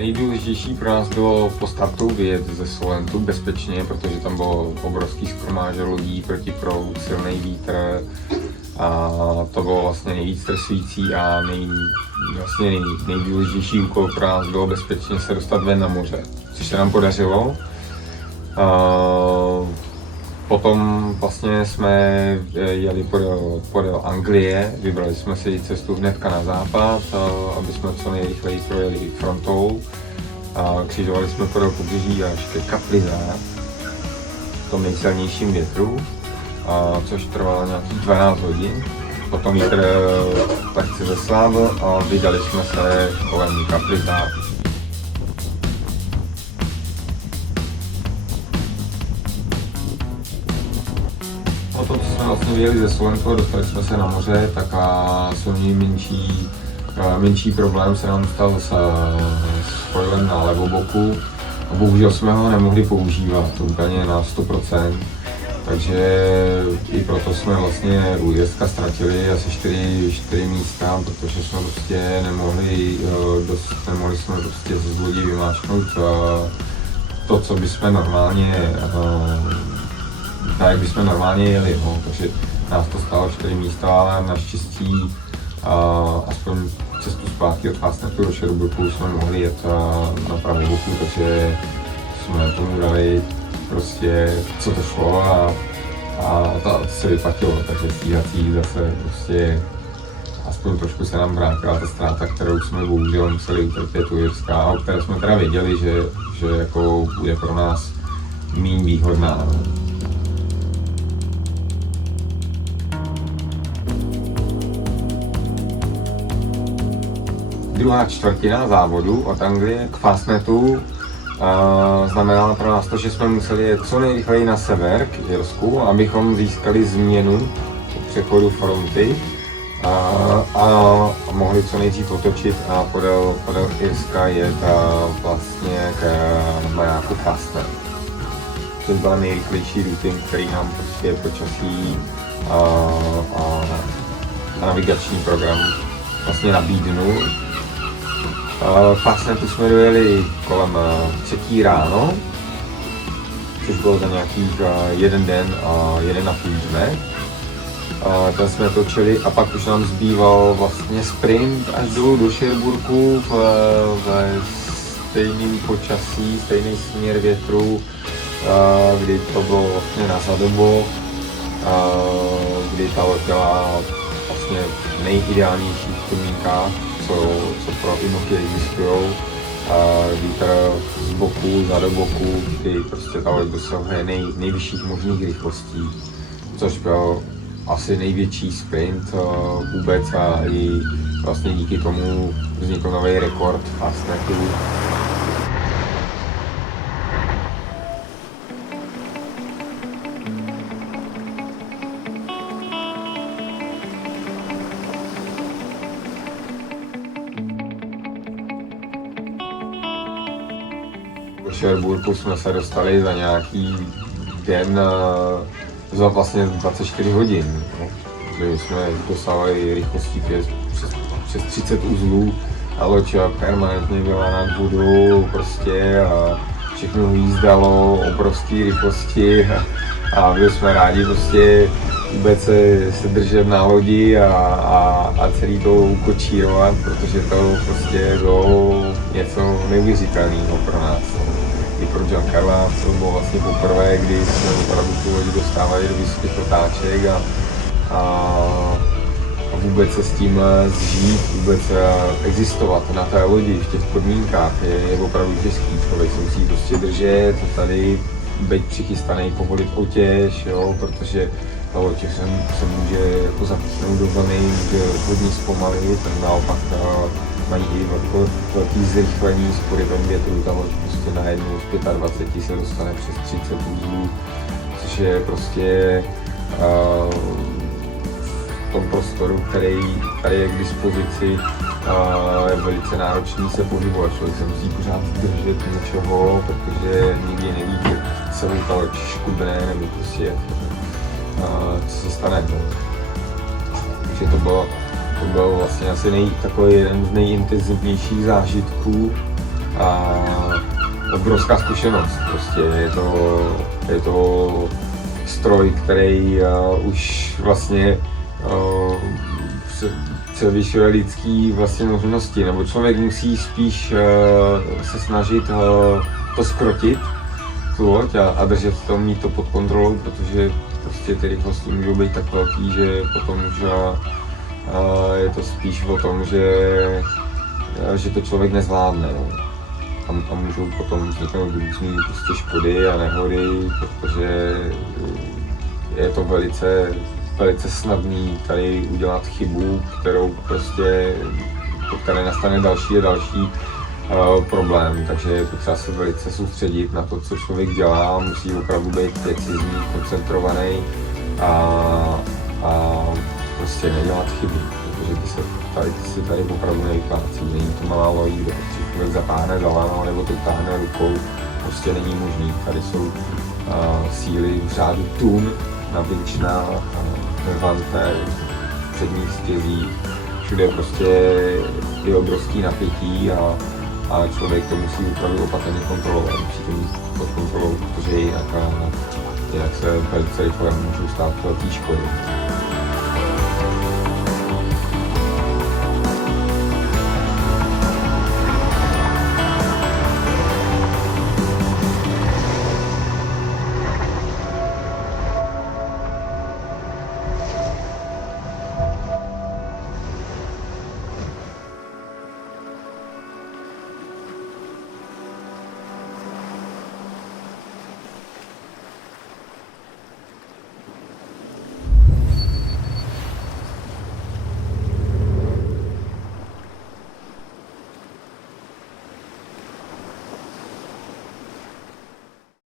Nejdůležitější pro nás bylo po startu vyjet ze Solventu bezpečně, protože tam bylo obrovský shromáždění lodí, protiproud, silný vítr a to bylo vlastně nejvíc stresující a nejdůležitější úkol pro nás bylo bezpečně se dostat ven na moře, což se nám podařilo. Potom vlastně jsme jeli podél Anglie, vybrali jsme si cestu hnedka na západ, aby jsme co nejrychleji projeli frontou. Křižovali jsme podél pobřeží až ke Capriza, v tom nejsilnějším větru, což trvalo nějakých 12 hodin. Potom vítr lehce zeslábl a vydali jsme se kolem Capriza. Potom, co jsme vlastně vyjeli ze Solventu a dostali jsme se na moře, tak jsou menší problém se nám stal s foilem na levoboku a bohužel jsme ho nemohli používat úplně na 100%. Takže i proto jsme vlastně u Irska ztratili asi 4 místa, protože jsme prostě nemohli jsme prostě z lodi vymáčknout to, co bychom normálně tak, jak bychom normálně jeli, no. Takže nás to stálo 4 místa, ale naštěstí aspoň cestu zpátky od Fastnetu do Sherbrooku jsme mohli jet na pravou boku, takže jsme tomu dali prostě, co to šlo a to se vyplatilo, takže stíhací zase prostě aspoň trošku se nám vrátila ta ztráta, kterou jsme bohužel museli utrpět u Irska a o které jsme teda věděli, že jako bude pro nás méně výhodná. Druhá čtvrtina závodu od Anglie k Fastnetu znamenala pro nás to, že jsme museli jet co nejrychleji na sever k Irsku, abychom získali změnu přechodu fronty a mohli co nejdřív otočit a podél Irska jet vlastně k majáku Fastnet. To byla nejrychlejší routing, který nám prostě počasí a navigační program vlastně nabídnul. Fastnetu jsme dojeli kolem 3 ráno, což bylo za nějakých 1 den a 1,5 dne. Ten jsme točili a pak už nám zbýval vlastně sprint až dolů do Sherbrooku ve stejném počasí, stejný směr větru, kdy to bylo vlastně na zadobok, kdy ta letěla vlastně v nejideálnějších podmínkách, co pro Inoky existují. Vítr z boku, za do boku, kdy prostě ta loď dosahuje nejvyšších možných rychlostí, což byl asi největší sprint vůbec a i vlastně díky tomu vznikl nový rekord Fastnetu. Do Sherbrooku jsme se dostali za nějaký den, za vlastně 24 hodin, no. Že jsme dosahovali rychlostí přes 30 uzlů a loď permanentně byla nad vodou prostě a všechno hvízdalo obrovské rychlosti a byli jsme rádi prostě vůbec se držet na lodi a celý to ukočírovat, protože to prostě bylo něco neuvěřitelného pro nás. I pro Giancarla to bylo vlastně poprvé, kdy jsme opravdu tu lodi dostávali do vysokých otáček a vůbec se s tím zžít, vůbec existovat na té lodi v těch podmínkách je opravdu těžký. Člověk se musí prostě držet, tady být přichystaný, povolit otěž, jo, protože ta loď se může jako zapíchnout do vlny, může hodně zpomalit, naopak mají i velký zrychlení s porivem větru, ta loď prostě najednou z 25 se dostane přes 30 uzlů, což je prostě v tom prostoru, který tady je k dispozici, je velice náročný se pohybovat. Člověk se musí pořád držet něčeho, protože nikdy neví, že se mu ta loď škubne nebo prostě co se stane. Takže to byl vlastně asi takový jeden z nejintenzivnějších zážitků obrovská zkušenost. Prostě je to stroj, který už vlastně převyšuje lidský vlastně možnosti, nebo člověk musí spíš se snažit to zkrotit, tu loď a držet to, mít to pod kontrolou, protože prostě ty rychlosti můžou být tak velký, že potom už je to spíš o tom, že to člověk nezvládne. No. A můžou potom vzniknout různé prostě škody a nehody, protože je to velice snadný tady udělat chybu, kterou prostě, po které nastane další a další problém, takže je potřeba se velice soustředit na to, co člověk dělá, musí opravdu být precizní, koncentrovaný a prostě nedělat chyby, protože ty se tady opravdu nevyplácí. Není to malá loď, kde prostě člověk zatáhne za lano nebo to utáhne rukou, prostě není možný. Tady jsou síly v řádu tun na vinčnách, ve vantech, v předních stězích, všude prostě je obrovský napětí a člověk to musí opravdu opatrně kontrolovat, musí to mít pod kontrolou, protože jinak se velice rychle můžou stát velký škody.